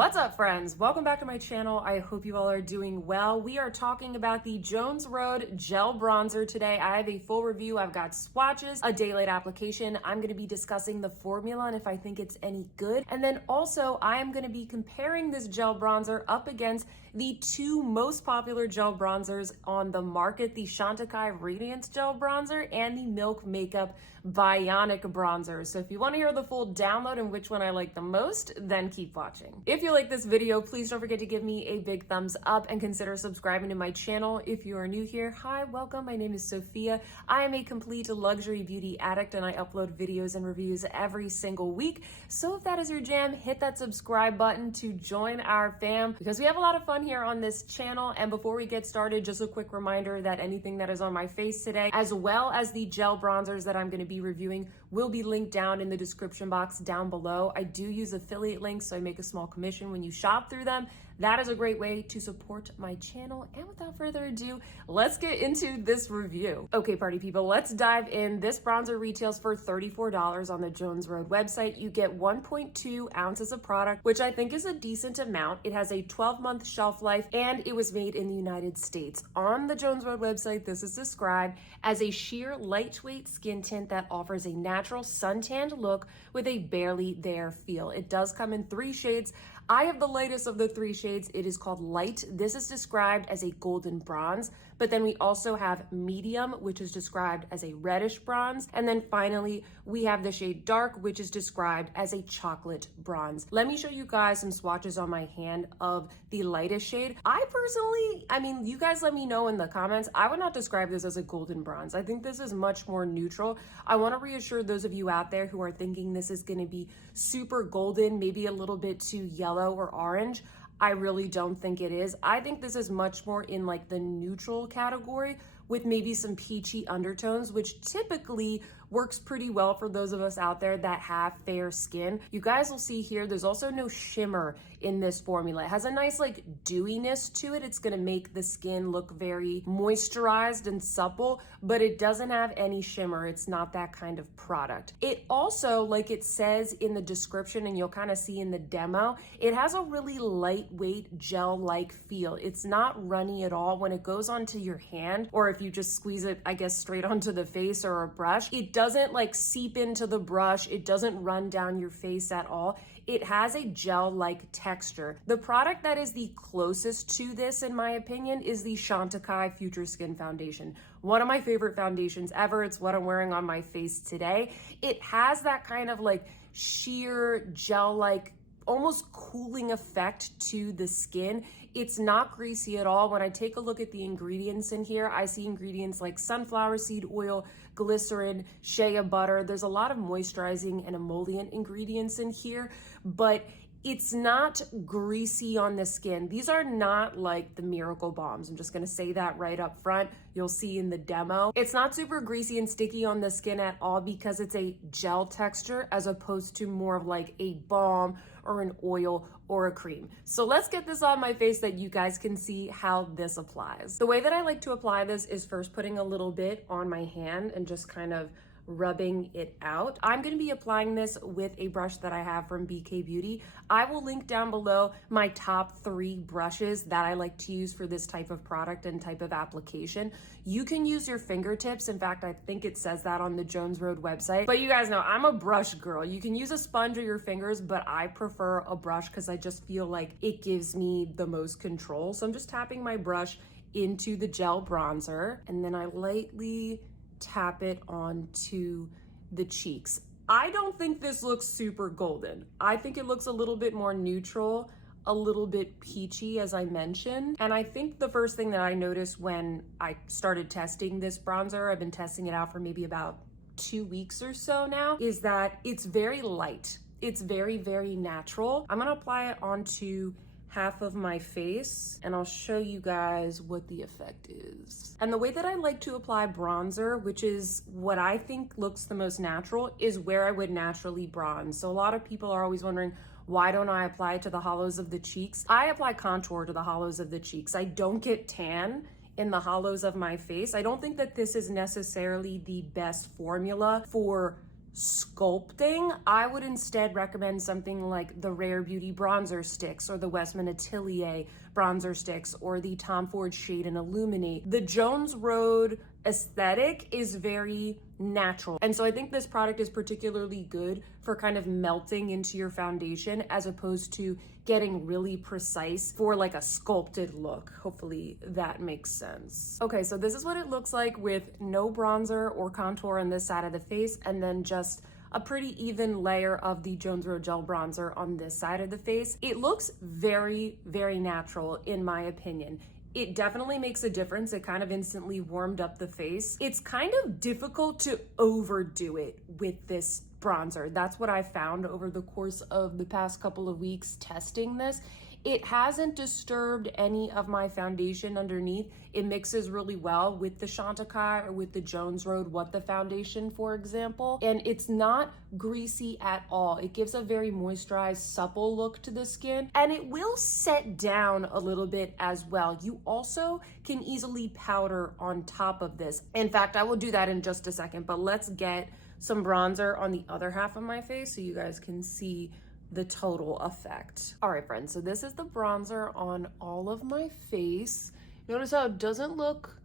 What's up, friends? Welcome back to my channel. I hope you all are doing well. We are talking about the Jones Road Gel Bronzer today. I have a full review. I've got swatches, a day-late application. I'm going to be discussing the formula and if I think it's any good. And then also, I am going to be comparing this gel bronzer up against the two most popular gel bronzers on the market, the Chantecaille Radiance Gel Bronzer and the Milk Makeup Bionic Bronzer. So if you want to hear the full download and which one I like the most, then keep watching. If you like this video, please don't forget to give me a big thumbs up and consider subscribing to my channel. If you are new here, hi, welcome. My name is Sophia. I am a complete luxury beauty addict and I upload videos and reviews every single week. So if that is your jam, hit that subscribe button to join our fam because we have a lot of fun here on this channel. And before we get started, just a quick reminder that anything that is on my face today, as well as the gel bronzers that I'm going to be reviewing, will be linked down in the description box down below. I do use affiliate links, so I make a small commission when you shop through them. That is a great way to support my channel. And without further ado, let's get into this review. Okay, party people, let's dive in. This bronzer retails for $34 on the Jones Road website. You get 1.2 ounces of product, which I think is a decent amount. It has a 12-month shelf life and it was made in the United States. On the Jones Road website, this is described as a sheer lightweight skin tint that offers a natural suntanned look with a barely there feel. It does come in 3 shades. I have the lightest of the 3 shades. It is called light. This is described as a golden bronze, but then we also have medium, which is described as a reddish bronze. And then finally, we have the shade dark, which is described as a chocolate bronze. Let me show you guys some swatches on my hand of the lightest shade. I personally, you guys let me know in the comments. I would not describe this as a golden bronze. I think this is much more neutral. I want to reassure those of you out there who are thinking this is going to be super golden, maybe a little bit too yellow or orange. I really don't think it is. I think this is much more in like the neutral category with maybe some peachy undertones, which typically works pretty well for those of us out there that have fair skin. You guys will see here, there's also no shimmer in this formula. It has a nice like dewiness to it. It's gonna make the skin look very moisturized and supple, but it doesn't have any shimmer. It's not that kind of product. It also, like it says in the description and you'll kind of see in the demo, it has a really lightweight gel-like feel. It's not runny at all. When it goes onto your hand, or if you just squeeze it, I guess, straight onto the face or a brush, it doesn't like seep into the brush. It doesn't run down your face at all. It has a gel-like texture. The product that is the closest to this, in my opinion, is the Chantecaille Future Skin Foundation. One of my favorite foundations ever. It's what I'm wearing on my face today. It has that kind of like sheer gel-like almost cooling effect to the skin. It's not greasy at all. When I take a look at the ingredients in here, I see ingredients like sunflower seed oil, glycerin, shea butter. There's a lot of moisturizing and emollient ingredients in here, but it's not greasy on the skin. These are not like the Miracle Balms. I'm just gonna say that right up front. You'll see in the demo. It's not super greasy and sticky on the skin at all because it's a gel texture as opposed to more of like a balm or an oil or a cream. So let's get this on my face that you guys can see how this applies. The way that I like to apply this is first putting a little bit on my hand and just kind of rubbing it out. I'm going to be applying this with a brush that I have from BK Beauty. I will link down below my top 3 brushes that I like to use for this type of product and type of application. You can use your fingertips. In fact, I think it says that on the Jones Road website. But you guys know I'm a brush girl. You can use a sponge or your fingers, but I prefer a brush because I just feel like it gives me the most control. So I'm just tapping my brush into the gel bronzer and then I lightly tap it onto the cheeks. I don't think this looks super golden. I think it looks a little bit more neutral, a little bit peachy, as I mentioned. And I think the first thing that I noticed when I started testing this bronzer, I've been testing it out for maybe about 2 weeks or so now, is that it's very light. It's very, very natural. I'm gonna apply it onto half of my face and I'll show you guys what the effect is. And the way that I like to apply bronzer, which is what I think looks the most natural, is where I would naturally bronze. So a lot of people are always wondering, why don't I apply it to the hollows of the cheeks? I apply contour to the hollows of the cheeks. I don't get tan in the hollows of my face. I don't think that this is necessarily the best formula for sculpting, I would instead recommend something like the Rare Beauty bronzer sticks or the Westman Atelier bronzer sticks or the Tom Ford Shade and Illuminate. The Jones Road aesthetic is very natural. And so I think this product is particularly good for kind of melting into your foundation as opposed to getting really precise for like a sculpted look. Hopefully that makes sense. Okay, so this is what it looks like with no bronzer or contour on this side of the face and then just a pretty even layer of the Jones Road Gel Bronzer on this side of the face. It looks very, very natural in my opinion. It definitely makes a difference. It kind of instantly warmed up the face. It's kind of difficult to overdo it with this bronzer. That's what I found over the course of the past couple of weeks testing this. It hasn't disturbed any of my foundation underneath. It mixes really well with the Chantecaille or with the Jones Road What the Foundation, for example. And it's not greasy at all. It gives a very moisturized, supple look to the skin. And it will set down a little bit as well. You also can easily powder on top of this. In fact, I will do that in just a second, but let's get some bronzer on the other half of my face so you guys can see the total effect. All right, friends, so this is the bronzer on all of my face. Notice how it doesn't look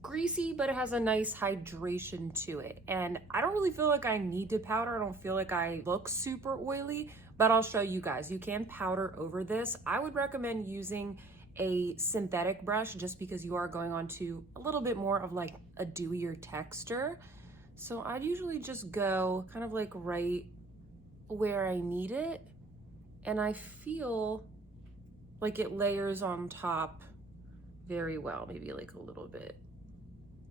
greasy, but it has a nice hydration to it. And I don't really feel like I need to powder. I don't feel like I look super oily, but I'll show you guys. You can powder over this. I would recommend using a synthetic brush just because you are going on to a little bit more of like a dewier texture. So I'd usually just go kind of like right where I need it, and I feel like it layers on top very well, maybe like a little bit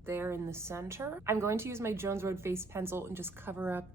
there in the center. I'm going to use my Jones Road face pencil and just cover up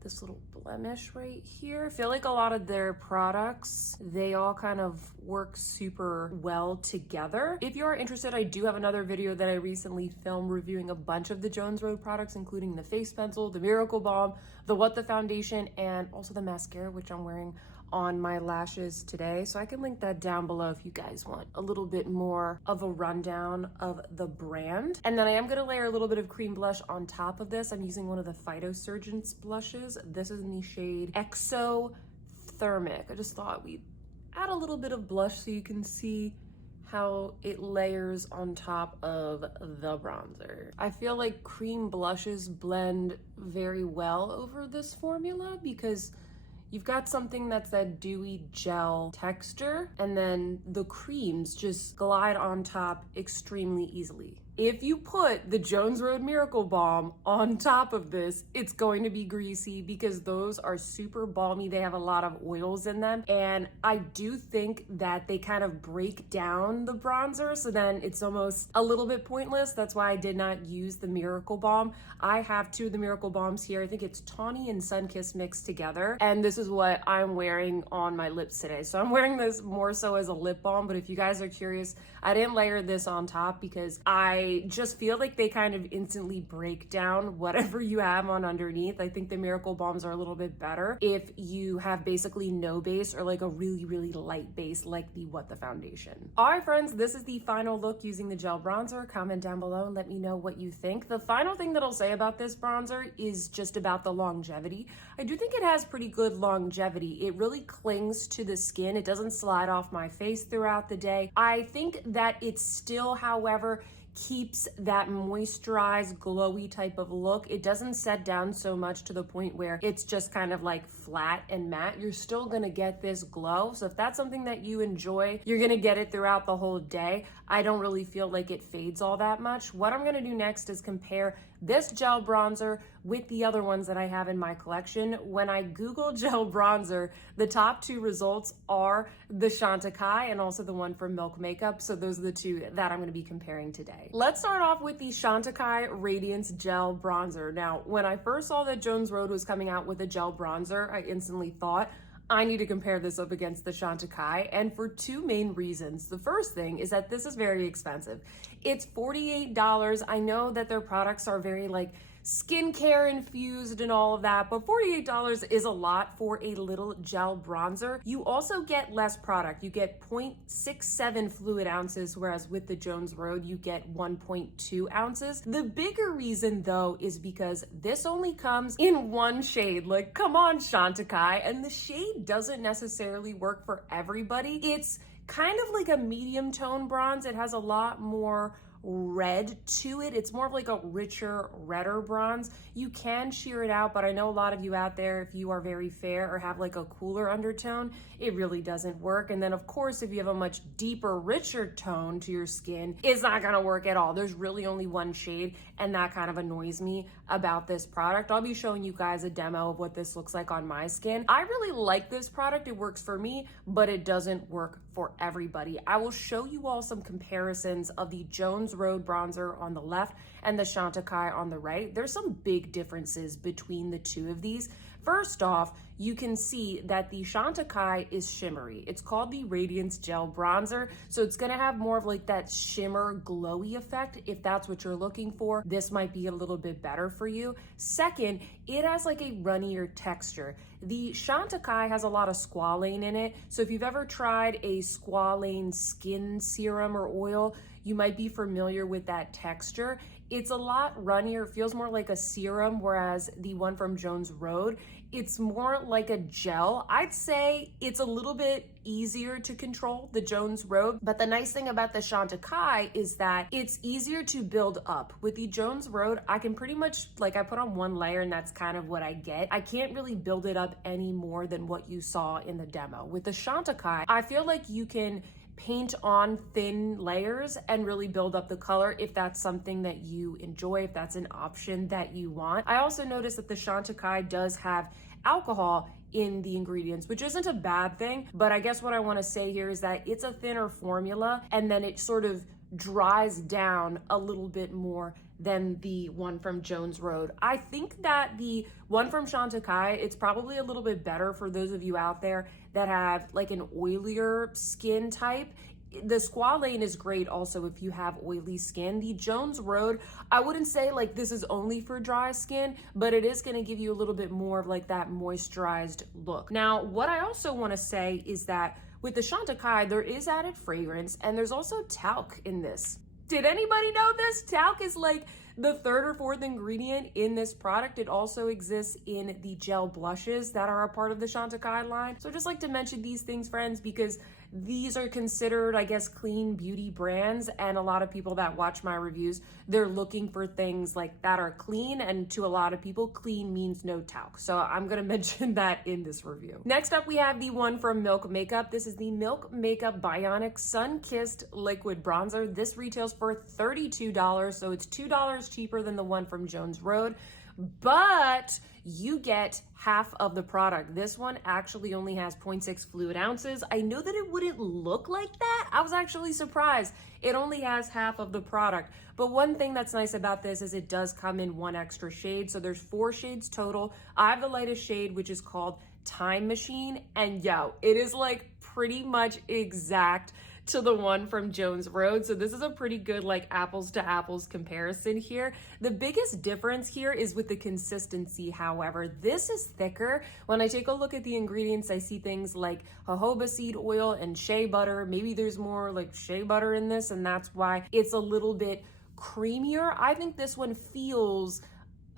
this little blemish right here. I feel like a lot of their products, they all kind of work super well together. If you are interested, I do have another video that I recently filmed reviewing a bunch of the Jones Road products, including the face pencil, the Miracle Balm, the What the Foundation, and also the mascara, which I'm wearing on my lashes today. So I can link that down below if you guys want a little bit more of a rundown of the brand. And then I am gonna layer a little bit of cream blush on top of this. I'm using one of the Phytosurgence blushes. This is in the shade Exothermic. I just thought we'd add a little bit of blush so you can see how it layers on top of the bronzer. I feel like cream blushes blend very well over this formula because you've got something that's that dewy gel texture, and then the creams just glide on top extremely easily. If you put the Jones Road Miracle Balm on top of this, it's going to be greasy because those are super balmy. They have a lot of oils in them. And I do think that they kind of break down the bronzer. So then it's almost a little bit pointless. That's why I did not use the Miracle Balm. I have two of the Miracle Balms here. I think it's Tawny and Sunkissed mixed together. And this is what I'm wearing on my lips today. So I'm wearing this more so as a lip balm. But if you guys are curious, I didn't layer this on top because I just feel like they kind of instantly break down whatever you have on underneath. I think the Miracle Balms are a little bit better if you have basically no base or like a really, really light base like the What the Foundation. All right, friends, this is the final look using the gel bronzer. Comment down below and let me know what you think. The final thing that I'll say about this bronzer is just about the longevity. I do think it has pretty good longevity. It really clings to the skin. It doesn't slide off my face throughout the day. I think that it's still, however, keeps that moisturized, glowy type of look. It doesn't set down so much to the point where it's just kind of like flat and matte. You're still gonna get this glow. So if that's something that you enjoy, you're gonna get it throughout the whole day. I don't really feel like it fades all that much. What I'm gonna do next is compare this gel bronzer with the other ones that I have in my collection. When I Google gel bronzer, the top two results are the Chantecaille and also the one from Milk Makeup. So those are the two that I'm gonna be comparing today. Let's start off with the Chantecaille Radiance Gel Bronzer. Now, when I first saw that Jones Road was coming out with a gel bronzer, I instantly thought, I need to compare this up against the Chantecaille, and for two main reasons. The first thing is that this is very expensive. It's $48. I know that their products are very like skincare infused and all of that, but $48 is a lot for a little gel bronzer. You also get less product. You get 0.67 fluid ounces, whereas with the Jones Road, you get 1.2 ounces. The bigger reason though is because this only comes in one shade. Like, come on, Chantecaille. And the shade doesn't necessarily work for everybody. It's kind of like a medium tone bronze. It has a lot more red to it. It's more of like a richer, redder bronze. You can sheer it out, but I know a lot of you out there, if you are very fair or have like a cooler undertone, it really doesn't work. And then of course, if you have a much deeper, richer tone to your skin, it's not gonna work at all. There's really only one shade, and that kind of annoys me about this product. I'll be showing you guys a demo of what this looks like on my skin. I really like this product. It works for me, but it doesn't work for everybody. I will show you all some comparisons of the Jones Road bronzer on the left and the Chantecaille on the right. There's some big differences between the two of these. First off, you can see that the Chantecaille is shimmery. It's called the Radiance Gel Bronzer, so it's gonna have more of like that shimmer glowy effect. If that's what you're looking for, this might be a little bit better for you. Second, it has like a runnier texture. The Chantecaille has a lot of squalane in it, so if you've ever tried a squalane skin serum or oil, you might be familiar with that texture. It's a lot runnier, it feels more like a serum, whereas the one from Jones Road, it's more like a gel. I'd say it's a little bit easier to control, the Jones Road, but the nice thing about the Chantecaille is that it's easier to build up. With the Jones Road, I can pretty much, like, I put on one layer and that's kind of what I get. I can't really build it up any more than what you saw in the demo. With the Chantecaille, I feel like you can paint on thin layers and really build up the color if that's something that you enjoy, if that's an option that you want. I also noticed that the Chantecaille does have alcohol in the ingredients, which isn't a bad thing, but I guess what I want to say here is that it's a thinner formula and then it sort of dries down a little bit more than the one from Jones Road. I think that the one from Chantecaille, it's probably a little bit better for those of you out there that have like an oilier skin type. The squalane is great also if you have oily skin. The Jones Road, I wouldn't say like this is only for dry skin, but it is gonna give you a little bit more of like that moisturized look. Now, what I also wanna say is that with the Chantecaille, there is added fragrance and there's also talc in this. Did anybody know this? Talc is like the third or fourth ingredient in this product. It also exists in the gel blushes that are a part of the Chantecaille line. So I just like to mention these things, friends, because these are considered, I guess, clean beauty brands, and a lot of people that watch my reviews, they're looking for things like that are clean, and to a lot of people, clean means no talc. So I'm gonna mention that in this review. Next up, we have the one from Milk Makeup. This is the Milk Makeup Bionic Sun-Kissed Liquid Bronzer. This retails for $32, so it's $2 cheaper than the one from Jones Road, but you get half of the product. This one actually only has 0.6 fluid ounces. I know that it wouldn't look like that. I was actually surprised. It only has half of the product. But one thing that's nice about this is it does come in one extra shade. So there's 4 shades total. I have the lightest shade, which is called Time Machine. And yo, it is like pretty much exact to the one from Jones Road. So this is a pretty good like apples to apples comparison here. The biggest difference here is with the consistency. However, this is thicker. When I take a look at the ingredients, I see things like jojoba seed oil and shea butter. Maybe there's more like shea butter in this, and that's why it's a little bit creamier. I think this one feels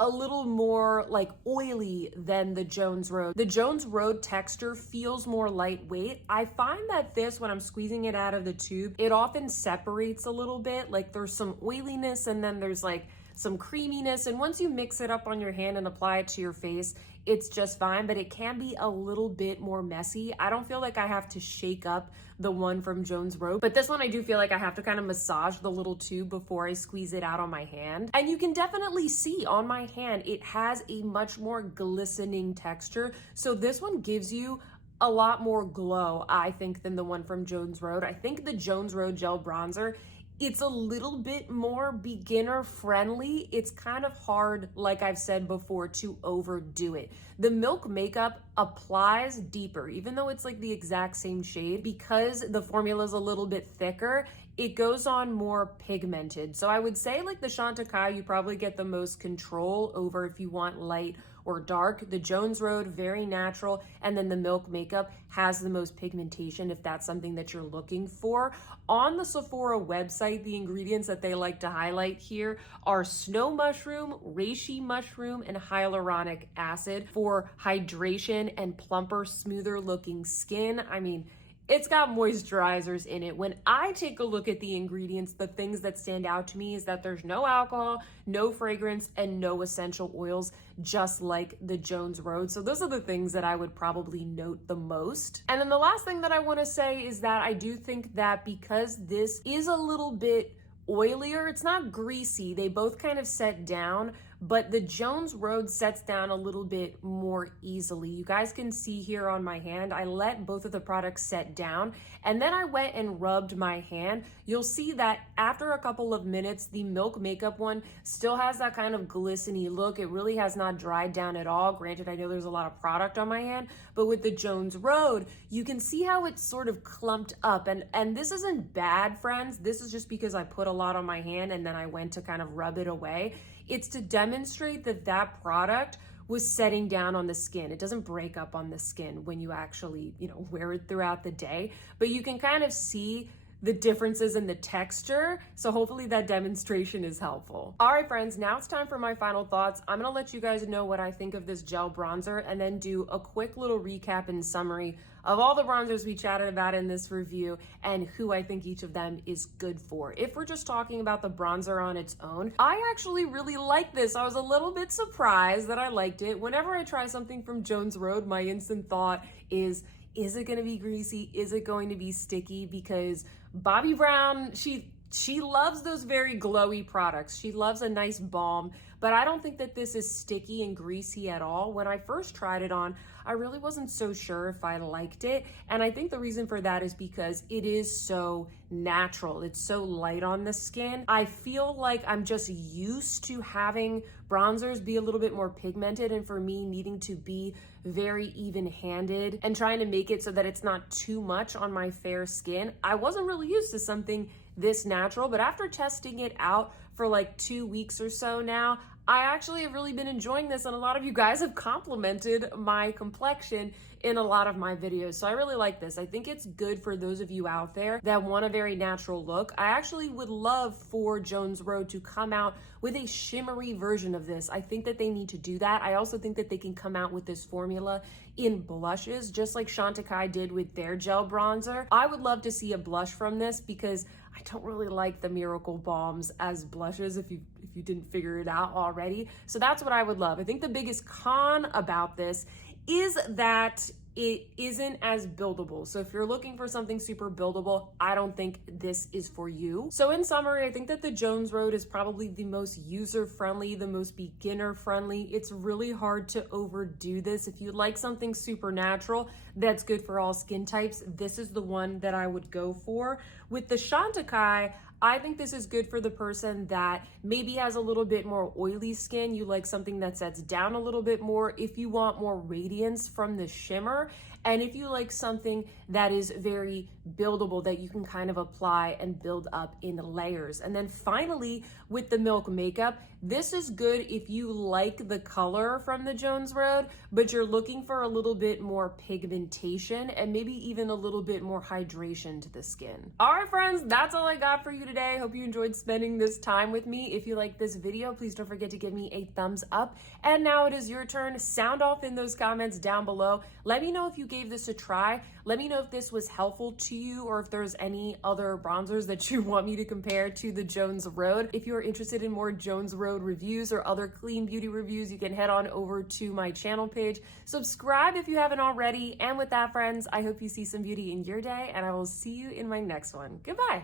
a little more like oily than the Jones Road. The Jones Road texture feels more lightweight. I find that this, when I'm squeezing it out of the tube, it often separates a little bit. Like there's some oiliness and then there's like some creaminess. And once you mix it up on your hand and apply it to your face, it's just fine, but it can be a little bit more messy. I don't feel like I have to shake up the one from Jones Road, but this one I do feel like I have to kind of massage the little tube before I squeeze it out on my hand. And you can definitely see on my hand, it has a much more glistening texture. So this one gives you a lot more glow, I think, than the one from Jones Road. I think the Jones Road Gel Bronzer It's a little bit more beginner friendly. It's kind of hard, like I've said before, to overdo it. The Milk makeup applies deeper, even though it's like the exact same shade, because the formula is a little bit thicker, it goes on more pigmented. So I would say like the Chantecaille, you probably get the most control over if you want light or dark. The Jones Road, very natural. And then the Milk makeup has the most pigmentation if that's something that you're looking for. On the Sephora website, the ingredients that they like to highlight here are snow mushroom, reishi mushroom, and hyaluronic acid for hydration and plumper, smoother looking skin. I mean, it's got moisturizers in it. When I take a look at the ingredients, the things that stand out to me is that there's no alcohol, no fragrance, and no essential oils, just like the Jones Road. So those are the things that I would probably note the most. And then the last thing that I want to say is that I do think that because this is a little bit oilier, it's not greasy, they both kind of set down, but the Jones Road sets down a little bit more easily. You guys can see here on my hand, I let both of the products set down, and then I went and rubbed my hand. You'll see that after a couple of minutes, the Milk makeup one still has that kind of glistening look. It really has not dried down at all. Granted, I know there's a lot of product on my hand, but with the Jones Road, you can see how it's sort of clumped up. And this isn't bad, friends. This is just because I put a lot on my hand and then I went to kind of rub it away. It's to demonstrate that that product was setting down on the skin. It doesn't break up on the skin when you actually, wear it throughout the day, but you can kind of see the differences in the texture. So hopefully that demonstration is helpful. All right, friends, now it's time for my final thoughts. I'm gonna let you guys know what I think of this gel bronzer and then do a quick little recap and summary of all the bronzers we chatted about in this review and who I think each of them is good for. If we're just talking about the bronzer on its own, I actually really like this. I was a little bit surprised that I liked it. Whenever I try something from Jones Road, my instant thought is it gonna be greasy? Is it going to be sticky? Because Bobbi Brown, she loves those very glowy products. She loves a nice balm, but I don't think that this is sticky and greasy at all. When I first tried it on, I really wasn't so sure if I liked it. And I think the reason for that is because it is so natural. It's so light on the skin. I feel like I'm just used to having bronzers be a little bit more pigmented, and for me needing to be very even-handed and trying to make it so that it's not too much on my fair skin. I wasn't really used to something this natural, but after testing it out for like 2 weeks or so now, I actually have really been enjoying this, and a lot of you guys have complimented my complexion in a lot of my videos. So I really like this. I think it's good for those of you out there that want a very natural look. I actually would love for Jones Road to come out with a shimmery version of this. I think that they need to do that. I also think that they can come out with this formula in blushes, just like Chantecaille did with their gel bronzer. I would love to see a blush from this because I don't really like the Miracle Balms as blushes, if you didn't figure it out already. So that's what I would love. I think the biggest con about this is that it isn't as buildable. So if you're looking for something super buildable, I don't think this is for you. So in summary, I think that the Jones Road is probably the most user-friendly, the most beginner-friendly. It's really hard to overdo this. If you like something super natural that's good for all skin types, this is the one that I would go for. With the Chantecaille, I think this is good for the person that maybe has a little bit more oily skin. You like something that sets down a little bit more if you want more radiance from the shimmer. And if you like something that is very buildable, that you can kind of apply and build up in layers. And then finally, with the Milk makeup, this is good if you like the color from the Jones Road, but you're looking for a little bit more pigmentation and maybe even a little bit more hydration to the skin. All right, friends, that's all I got for you today. Hope you enjoyed spending this time with me. If you like this video, please don't forget to give me a thumbs up. And now it is your turn. Sound off in those comments down below. Let me know if you gave this a try. Let me know if this was helpful to you or if there's any other bronzers that you want me to compare to the Jones Road. If you're interested in more Jones Road reviews or other clean beauty reviews, you can head on over to my channel page. Subscribe if you haven't already. And with that, friends, I hope you see some beauty in your day, and I will see you in my next one. Goodbye.